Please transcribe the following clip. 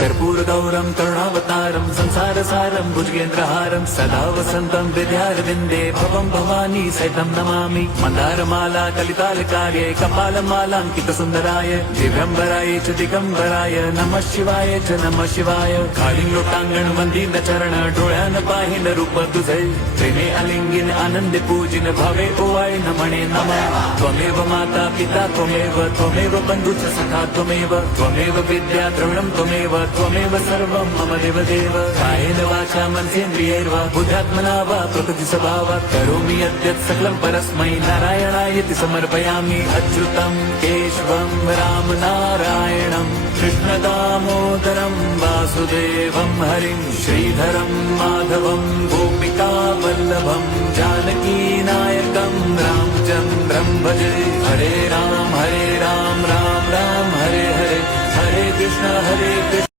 कर्पूरगौरं करुणावतारं संसारसारं भुजगेन्द्रहारं सदा वसन्तं हृदयारविन्दे भवं भवानी सहितं नमामि। मन्दारमाला कलितालकार्ये कपालमालाङ्कितसुन्दराय दिव्यम्बराय च दिगम्बराय नमः शिवाय च नमः शिवाय। कालिंग लोटांगण वंदीन चरण डोळ्यान पाहिन रूप तुझे प्रेमे अलिंगिन आनंदे पूजिन भावे ओवाळे नमणे नमः। त्वमेव माता पिता त्वमेव बन्धुश्च सखा त्वमेव विद्या द्रविणं त्वमेव सर्वं मम देवदेव। कायेन वाचा मनसेन्द्रियैर्वा बुद्ध्यात्मना वा प्रकृतिस्वभावात् करोमि यद्यत् सकलं परस्मै नारायणायति समर्पयामि। अच्युतं केशवं रामनारायणं कृष्णदामोदरं वासुदेवं हरिं श्रीधरं माधवं गोपिकावल्लभं जानकीनायकं रामचन्द्रं भजे। हरे राम राम राम हरे हरे हरे कृष्ण